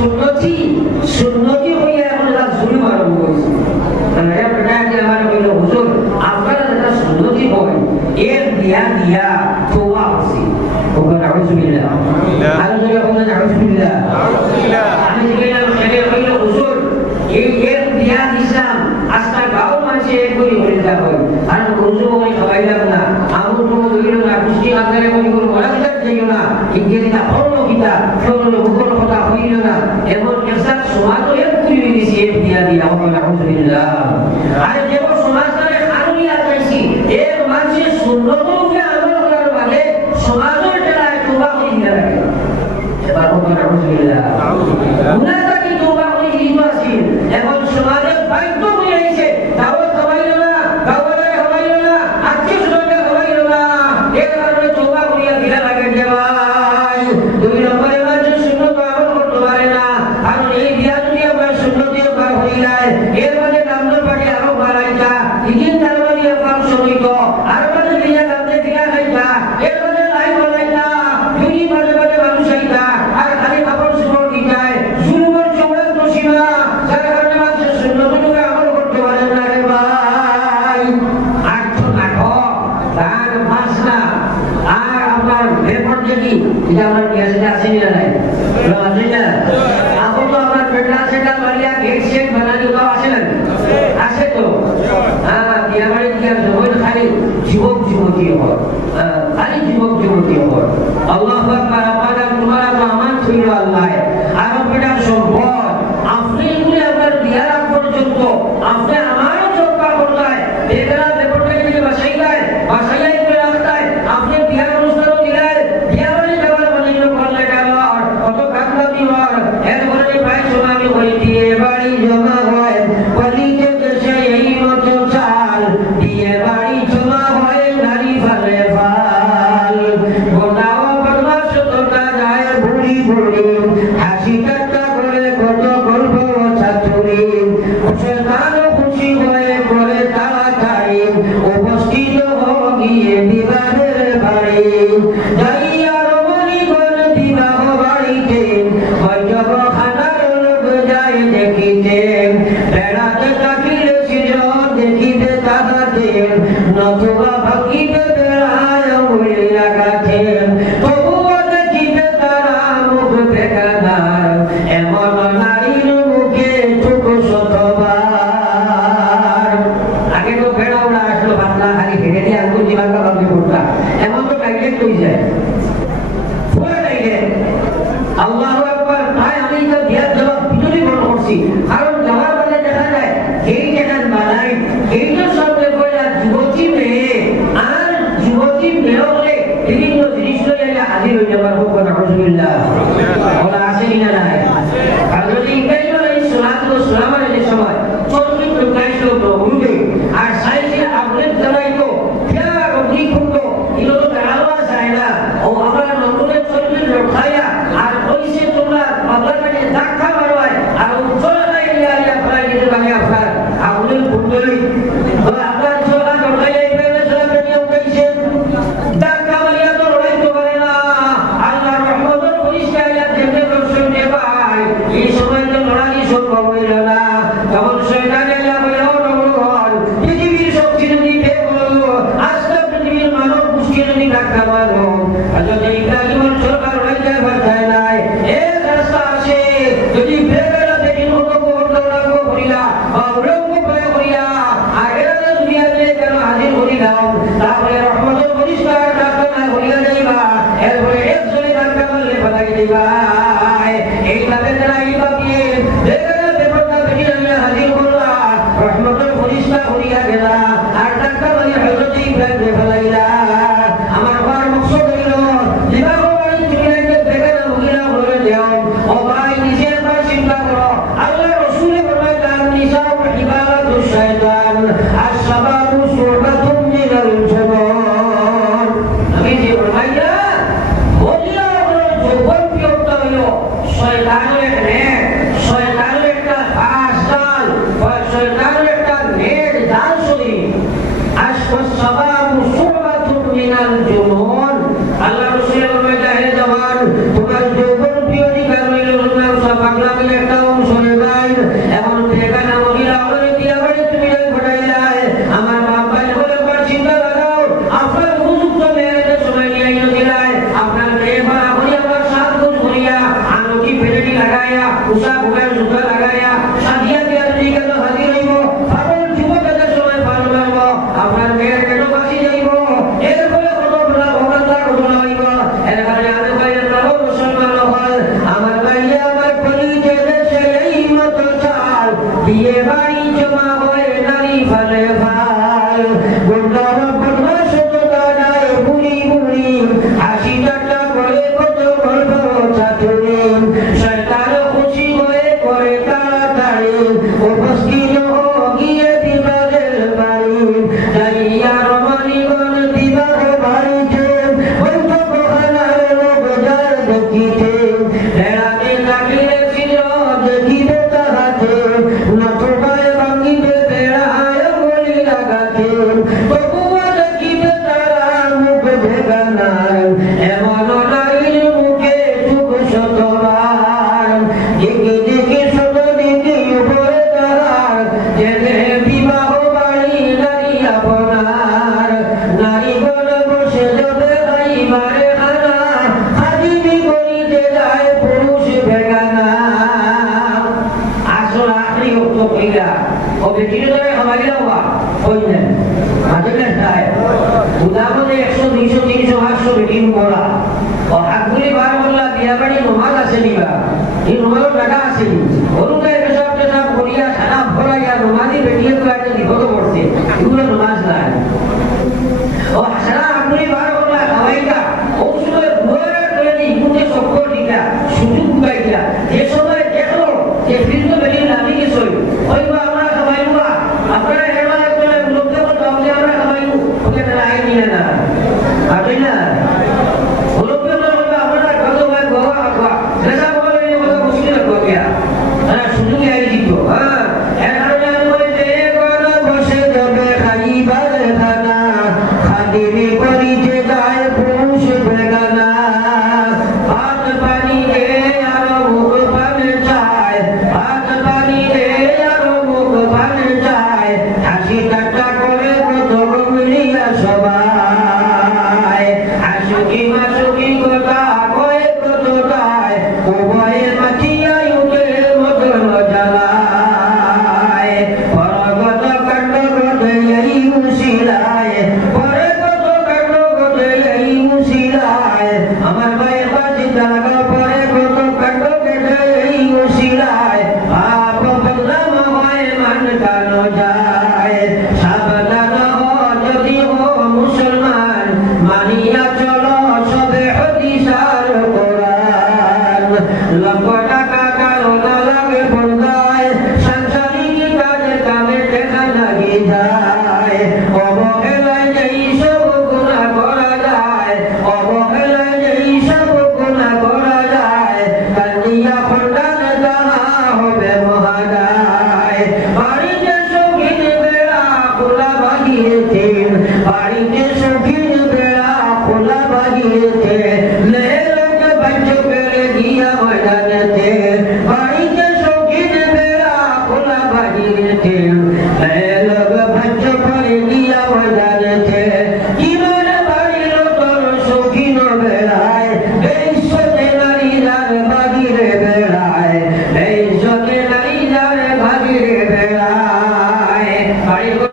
সুন্নতি হইয়া এখন এটা জুলুম আরম্ভ হয়েছে। আমার হইল হুজুর আপনারা যেটা সুন্নতি হয় এর দিয়া দিয়া তোয়া হচ্ছে। আমি হইল হুজুর এই এর দিয়া দিলাম আজকাল গাঁও মানুষে এক করে হইতা হয় আর হুজুর আমি খাওয়াইলাম না আমার কোনো হইল না পুষ্টি আকারে আমি কোনো মরাদার যাইও না ইংরেজিটা অন্য কিতা সরল হুকুর কথা হইল না এমন এসার সমাজও এক করে দিয়েছি এর দিয়া দিয়া আলহামদুলিল্লাহ। আর যেমন সমাজটারে কানুনিয়া চাইছি এর মানুষের সুন্নতকে আমল করার মানে সমাজের যারা তোবা হয়ে দিয়া লাগে এবার আলহামদুলিল্লাহ গুনাহটা কি তোবা হয়ে গিয়ে আছে এখন সমাজের দায়িত্ব হয়ে গেছে দাওয়াত হইল না দাওয়াতে হইল না আত্মীয় স্বজনকে হইল না এর কারণে তোবা হইয়া দিয়া লাগে যে ভাই দুই নম্বরে মানুষ সুন্নত আমল করতে পারে না কারণ এই দিয়া যদি আমরা সুন্নতি করা হই যায় এর মানে নামে পাকে আরো বাড়াইতা ইদিন তারমানি কাম সমিত আর মানে দিয়া নামে দিয়া খাইতা এর মানে লাই বানাইতা দুই মানে মানে মানুষ আইতা আর খালি কাপড় সুপড় দিতায় জুলুমের চওড়া দোষীরা যার কারণে মানুষ সুন্নতকে আমল করতে পারে না রে ভাই। আট নাটক তার ভাষা আর আপনার ভেপর যদি এটা আমার গ্যাসে আসেনি না নাই আসে না এখন তো আমার পেটলা সেটা মারিয়া গেট সেট বানানি তো আসে না আসে তো হ্যাঁ বিয়াবাড়ি দিয়া জমিন খালি যুবক যুবতী হয় খালি যুবক যুবতী হয় আল্লাহ আকবার আপনারা তোমার রহমান ছিল আল্লাহ আর বেটা সম্পদ আপনি এগুলি আপনার বিয়ার পর্যন্ত আপনি আমারও চোখা করতায় এগুলা ব্যাপারটা যদি বাসাইতায় বাসাইয়াই করে রাখতায় আপনি বিয়ার অনুষ্ঠানও দিলেন বিয়াবাড়ি যাওয়ার মানে করলে গেল কত কান্দাবি হর এরপরে প্রায় সময় আমি বলি দিয়ে বাড়ি জমা হয় বলিতে দেশে এই মতো চাল দিয়ে বাড়ি জমা হয় নারী ফালে ফাল গোটাও বদমাস তোটা যায় বুড়ি বুড়ি হাসি ঠাট্টা করে কত গল্প ছাত্রী শয়তানও খুশি হয়ে করে তাড়াতাড়ি উপস্থিত গিয়ে বিবাহের বাড়ি যাইয়া রমণী করে বিবাহ বাড়িতে হয়তো খানার লোক যায় দেখিতে বেড়াতে থাকিলে ছিল দেখিতে তাহাতে নতুবা ভাগিতে বেড়ায় উড়ে লাগাতে তবুও দেখিতে তারা মুখ বেকার এমন নারীর মুখে টুকু শতবার। আগে তো বেড়া ওরা আসলো বাংলা খালি হেঁটে দিয়ে আঙ্গুল জীবাঙ্গা ভাবতে পড়তা এমন তো টাইটেল হয়ে যায় আল্লাহ আকবার। তাই আমি তো বিয়ার জবাব বিজুলি বড় করছি কারণ জবাব বলে দেখা যায় এই যেখান বানাই এইটা সঙ্গে বলে যুবতী মেয়ে আর যুবতী মেয়ে হলে বিভিন্ন জিনিস লইয়া হাজির হয়ে যাবার হোক আলহামদুলিল্লাহ ওরা আসে কিনা নাই আর যদি ইব্রাহিম আলাইহিস সালাম এর সময় চল্লিশ গাইছো উঠবে আর সাইজে আপডেট জানাইতো ফেরা অগ্নি খুঁড়ত এগুলো তো বেড়ালো যায় না ও আমরা নতুনের চল্লিশ রক্ষাইয়া আর ওইসে তোমরা বাবার কাছে ধাক্কা মারবাই আর চলে নাই ইয়া ফেলাই দিতে পারে আপনার আপডেট খুঁড়তলি আপনার চলা রক্ষাইয়া ইব্রাহিম সালামের নিয়ম কইছে ধাক্কা মারিয়া তো লড়াইতে পারে না আল্লাহর রহমতের পরিষ্কার ইয়া দেখতে দর্শন দেবাই এই সময় তো লড়াই সম্ভব হইল না তখন শয়তানে ইয়া বলল নমরুদ পৃথিবীর শক্তি যদি ভেদ হলো আজকে পৃথিবীর মানব পুষ্টি যদি ধাক্কা মারো যদি ইব্রাহিমের সরকার হয়ে যায় বাচ্চায় নাই এক রাস্তা আছে যদি ভেবেলা দেখি নতুন লাগবো করিলা বা উলঙ্গ করে করিয়া আর এরা দুনিয়াতে কেন হাজির করিলাম তারপরে রহমতের পরিষ্কার ধাক্কা না করিয়া যাইবা এরপরে একজনে ধাক্কা মারলে বাধা যাইবা এইভাবে তারা এইভাবে হাজির করলা রহমতের পরিষ্কার করিয়া গেলা আর ধাক্কা মারিয়া হজরত ইব্রাহিম ফেলাইলা। আমার বার মকসদ হইল বিবাহ বাড়ি দুনিয়াকে দেখে না মহিলা বলে দেও ও ভাই নিজে একবার চিন্তা করো আল্লাহ রসুলের ফরমাইলেন নিসাউ ইবাদাতুশ শাইতান আর শাবাবু সুহবাতুম মিনাল জান্নাহ। আমি যে ফরমাইলা মহিলা হলো যৌবন বিরক্ত হইল শয়তানের নেট শয়তানের একটা আশাল শয়তানের একটা নেট জাল সরি শাবাবু সুহবাতুম মিনাল জুনুন। আল্লাহ রাসূল বলেন হে জওয়ান তোমার যৌবন প্রিয় দিগার হইল না পাগলা পোশাক ঘুমের জুতা লাগাইয়া সাজিয়া দিয়া যদি কেন হাজির হইব পাগল যুবকের সময় পাল মারব আপনার মেয়ের কেন বাঁচি যাইব এর ফলে কত বড় ভগবানটা ঘটনা হইব এর কারণে আমি কইলেন প্রভু মুসলমান হল আমার ভাইয়া আমার পরিচয় দেশে এই মতো চাল বিয়ে বাড়ি জমা হয়ে নারী ফলে ভাল গুন্ডার বদলা সততা নাই বুড়ি বুড়ি হাসি ঠাট্টা করে কত গল্প চাতুরি শয়তান খুশি হয়ে করে তাড়াতাড়ি উপস্থিত গিয়ে বিবাহের বাড়ি যাইয়া রমণীগণ বিবাহ বাড়িতে বৈঠক হানার লোক যার দেখিতে বেড়াতে লাগিলে ছিল দেখিবে তাহাতে নথবায় ভাঙিবে বেড়ায় গলি লাগাতে তবুও দেখিবে তারা মুখ ভেগা নাই এমন নারীর মুখে চুপ শতবার দিকে দিকে শত দিকে উপরে তারার জেনে বিবাহ বাড়ি নারী আপনার নারীগণ বসে যাবে আইবারে খানা হাজিরি করিতে যায় পুরুষ বেগানা আসল আখরি হতো কইলা ও বেটির ধরে খাবাইলা হওয়া কইলেন মাঝে যায় উদাহরণে 100 200 300 800 বেটির করা ও হাতগুলি বার করলা বিয়া বাড়ি নমাজ আছে নিবা এই নমাজের টাকা আছে অরুণের পেশাব টেশাব করিয়া সারা ভরাইয়া নমাজি বেটিয়ে তো একটা বিপদ পড়ছে এগুলো নমাজ নাই ও সারা হাতগুলি বার করলা খাওয়াইলা ও সময় বুয়ারা ট্রেনি ইগুতে চক্কর দিলা সুযোগ পাইলা যে সময় দেখলো যে ফিরতো বেটির নামি গেছে ওইবা আমরা খাওয়াইবা আপনারা হেরবালা করে লোককে বলতো আমরা খাওয়াইবো ওকে রায় নিয়ে না আপনি না লোককে বলতো আমরা কত ভাই বাবা বাবা রেসা বলে এই কথা মুশকিল হয়ে গিয়া হ্যাঁ সুযোগ আই দিত হ্যাঁ এর কারণে আমি বলি যে কোন বসে যাবে খাইবার খানা খাদিরি করিতে যায় পুরুষ বেগানা ভাত পানি দে আর মুখ পান চায় ভাত পানি দে আর মুখ পান চায় হাসি ঠাট্টা করে কত মিলিয়া সবাই হাসুকি মাসুকি কথা কয়ে কত গায় উভয়ে মাটিয়া উঠে মদন জ্বালায় পরগত কাণ্ড ঘটে এই মুশিলায় পরে কত কাণ্ড ঘটে এই মুশিলায় আমার ভাইয়ের বাজি জাগা পরে কত কাণ্ড ঘটে এই মুশিলায় পাপ বদনাম হয় মান কানো যায় সাবধান হও যদি হো মুসলমান মানিয়া চলো সবে হদিসার কোরআন লক্ষ টাকা কারো না লাগে পর্দায় সাংসারিক কাজে কামে দেখা লাগে যায় অবহেলায় যেই সব গুনাহ করা যায় অবহেলায় যেই সব গুনাহ করা যায় কান্দিয়া খন্ডান তাহা হবে মহাদায় বাড়িতে সৌখিন বেড়া খোলা বাগিয়েছে বাড়িতে সৌখিন বেড়া খোলা বাগিয়েছে লেলোক বাচ্চ পেরে গিয়া ময়দানেতে বাড়িতে সৌখিন বেড়া খোলা বাগিয়েছে লেলোক বাচ্চ পেরে গিয়া ময়দানেতে জীবনে বাড়ির তোর সৌখিন বেড়ায় এই সতে নারী যার বাগিরে বেড়ায় এই সতে নারী যার বাগিরে বেড়ায়